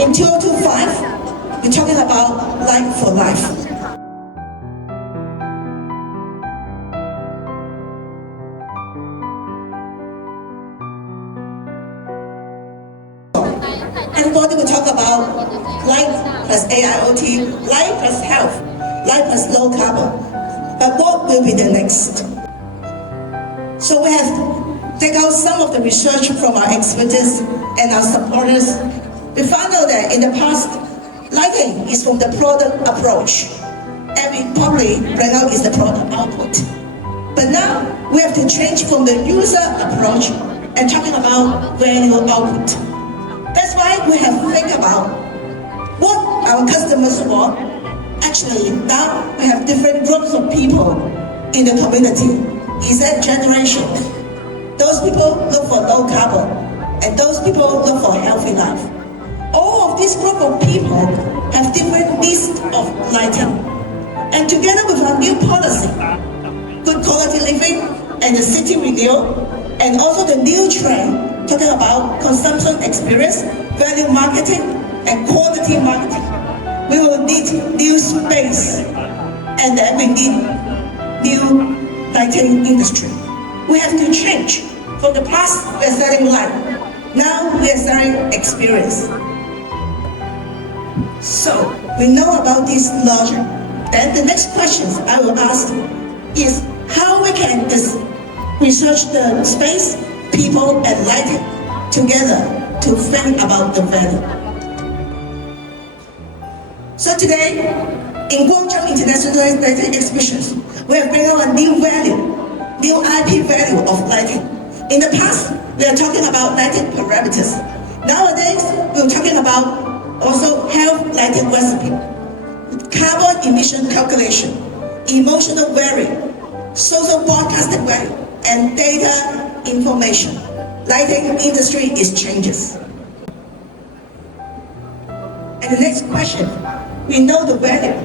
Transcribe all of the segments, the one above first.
in 2025, we're talking about light for life. Everybody will talk about light plus AIoT, light plus health, light plus low carbon. But what will be the next? So we have taken out some of the research from our experts and our supporters. We found out that in the past, lighting is from the product approach, and we probably right now is the product output. But now we have to change from the user approach and talking about value output. That's why we have to think about what our customers want. Actually, now we have different groups of people in the community. Is that generation? Those people look for low carbon, and those people look for healthy life. All of this group of people have different needs of lighting. And together with our new policy, good quality living and the city renewal, and also the new trend talking about consumption experience, value marketing, and quality marketing. We will need new space, and then we need new lighting industry. We have to change. From the past, we are selling light. Now we are selling experience. So we know about this logic. Then the next questions I will ask is how we can research the space, people, and lighting together to think about the value. So today, in Guangzhou International Lighting Exhibitions, we have bring out a new value, new IP value of lighting. In the past, we are talking about lighting parameters. Nowadays, we're talking about also health lighting recipe, carbon emission calculation, emotional value, social broadcasting value, and data information. Lighting industry is changes. And the next question, we know the value,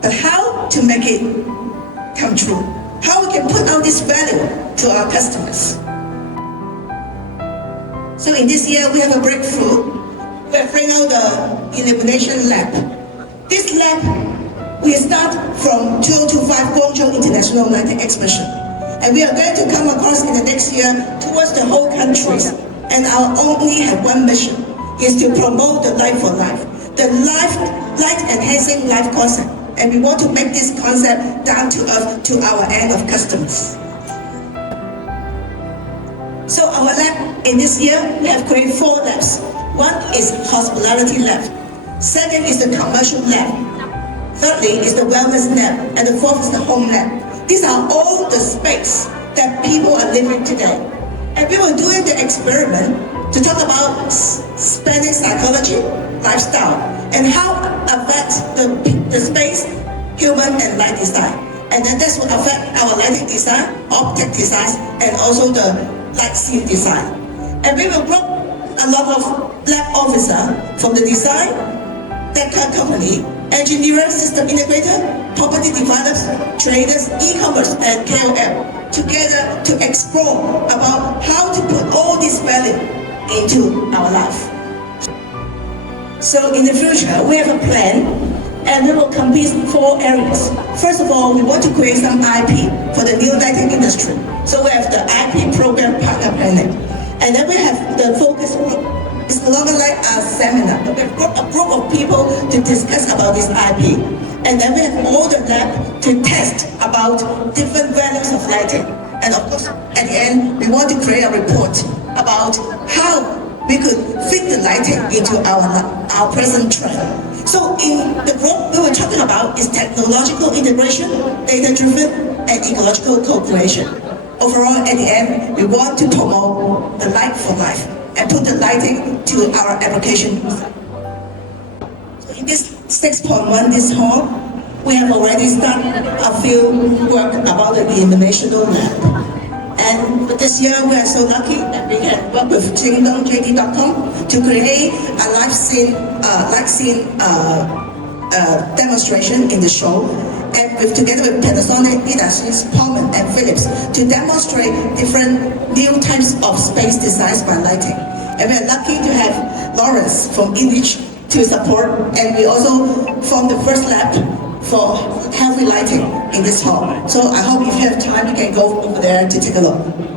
but how to make it come true? How we can put out this value to our customers? So in this year, we have a breakthrough. We are bringing out the illumination lab. This lab, we start from 2025 Guangzhou International Lighting Exhibition. And we are going to come across in the next year towards the whole countries. And our only have one mission, is to promote the light for life. The light enhancing life concept. And we want to make this concept down to earth to our end of customers. So our lab in this year, we have created 4 labs. One is hospitality lab. Second is the commercial lab. Thirdly is the wellness lab. And the fourth is the home lab. These are all the space that people are living today. And we were doing the experiment to talk about spending psychology, lifestyle, and how affects the space, human and light design. And then that's what affect our lighting design, optic design, and also the light scene design. And we will group a lot of lab officers from the design, tech company, engineers, system integrator, property developers, traders, e-commerce, and KOL together to explore about how to put all this value into our life. So in the future, we have a plan, and we will compete in 4 areas. First of all, we want to create some IP for the new lighting industry. So we have the IP program partner planning. And then we have the focus group. It's no longer like a seminar, but we have a group of people to discuss about this IP. And then we have all the lab to test about different values of lighting. And of course, at the end, we want to create a report about how we could fit the lighting into our present trend. So in the group we were talking about is technological integration, data-driven, and ecological co-creation. Overall, at the end, we want to promote the light for life and put the lighting to our application. So in this 6.1, this hall, we have already started a few work about the illuminational lab. And this year, we are so lucky that we can work with JD.com to create a live scene demonstration in the show, and together with Panasonic, Siemens, Pullman, and Philips to demonstrate different new types of space designs by lighting. And we are lucky to have Lawrence from English to support, and we also formed the first lab for healthy lighting in this hall. So I hope if you have time, you can go over there to take a look.